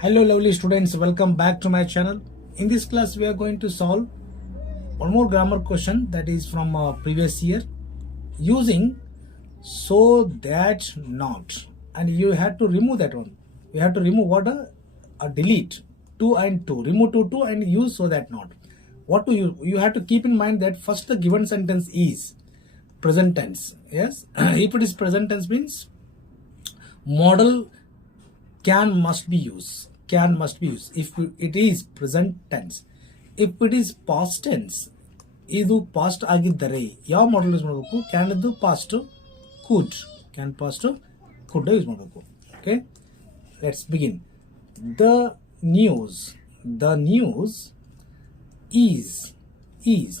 Hello lovely students, welcome back to my channel. In this class we are going to solve one more grammar question that is from previous year using so that not, and you had to remove that one. You have to remove what a delete 2 and 2, remove 2 and use so that not. What do you have to keep in mind that first the given sentence is present tense. Yes, if it is present tense means modal can must be used. Can must be used if it is present tense. If it is past tense, ಇದು past ಆಗಿದ್ದರೆ ಯಾವ modal use ಮಾಡಬೇಕು? Can ಇದ್ದು past could, can past could use ಮಾಡಬೇಕು. Okay, let's begin. The news is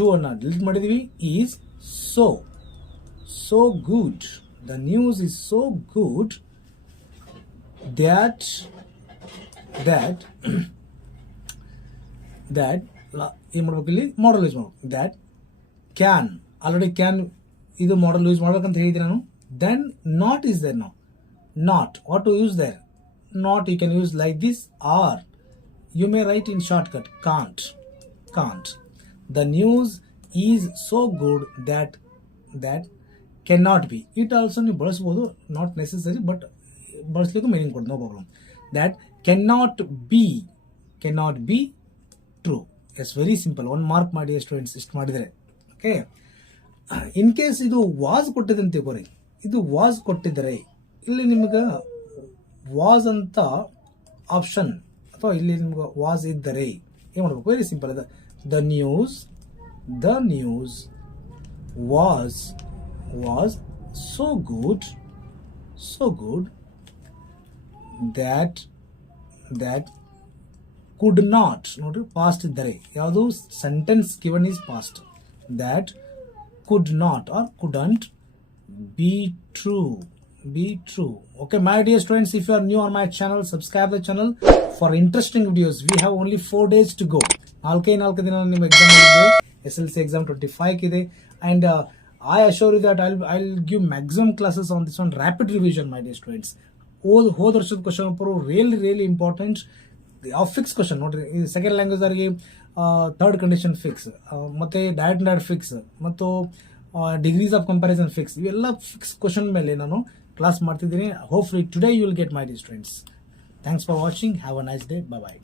to ಅನ್ನ delete ಮಾಡಿದೀವಿ. Is so good. The news is so good that ಏನು ಮಾಡ್ಬೇಕು, ಇಲ್ಲಿ ಮಾಡಲ್ ಯೂಸ್ ಮಾಡ್ಬೇಕು. ದ್ಯಾಟ್ ಕ್ಯಾನ್, ಆಲ್ರೆಡಿ ಕ್ಯಾನ್ ಇದು ಮಾಡಲ್ ಯೂಸ್ ಮಾಡ್ಬೇಕಂತ ಹೇಳಿದ್ದೀನಿ ನಾನು. Then not is there. Not what to use there? Not you can use like this, or you may write in shortcut can't. The news is so good that can not be. It also ನೀವು ಬಳಸ್ಬೋದು, not necessary, but ಬಳಸ್ಲಿಕ್ಕೂ meaning ಕೊಡಿ, no problem. That can not be true. Yes, very simple. 1 ಮಾರ್ಕ್ ಮಾಡಿ ಸ್ಟೂಡೆಂಟ್ಸ್ ಇಷ್ಟು ಮಾಡಿದರೆ. Okay, in case ಇದು ವಾಸ್ ಕೊಟ್ಟಿದೆ ಅಂತ ತಿಳ್ಕೊರಿ. ಇದು ವಾಸ್ ಕೊಟ್ಟಿದ್ದರೆ ಇಲ್ಲಿ ನಿಮ್ಗೆ ವಾಸ್ ಅಂತ ಆಪ್ಷನ್, ಅಥವಾ ಇಲ್ಲಿ ನಿಮ್ಗೆ ವಾಸ್ ಇದ್ದರೆ ಏನು ಮಾಡಬೇಕು? Very simple. The news was so good that could not, ನೋಡ್ರಿ ಪಾಸ್ಟ್ ಇದ್ದರೆ ಯಾವುದು sentence given is past. that could not or couldn't be true. Okay, my dear students, if you are new on my channel, subscribe the channel for interesting videos. We have only 4 days to go. 4 ದಿನ ನಿಮ್ಮ ಎಕ್ಸಾಮ್ ಇದೆ. SLC exam 25 ಇದೆ. And I assure you that I'll give maximum classes on this one. Rapid revision, my dear students. ಹೋದ ವರ್ಷದ question paper really important. Fix question ನೋಡ್ರಿ. Second language ಅವರಿಗೆ third condition fix, ಮತ್ತೆ direct and fix, ಮತ್ತು degrees of comparison fix, ಇವೆಲ್ಲ fix question ಮೇಲೆ ನಾನು class ಮಾಡ್ತಿದ್ದೀನಿ. Hopefully today you will get, my dear students. Thanks for watching. Have a nice day. By.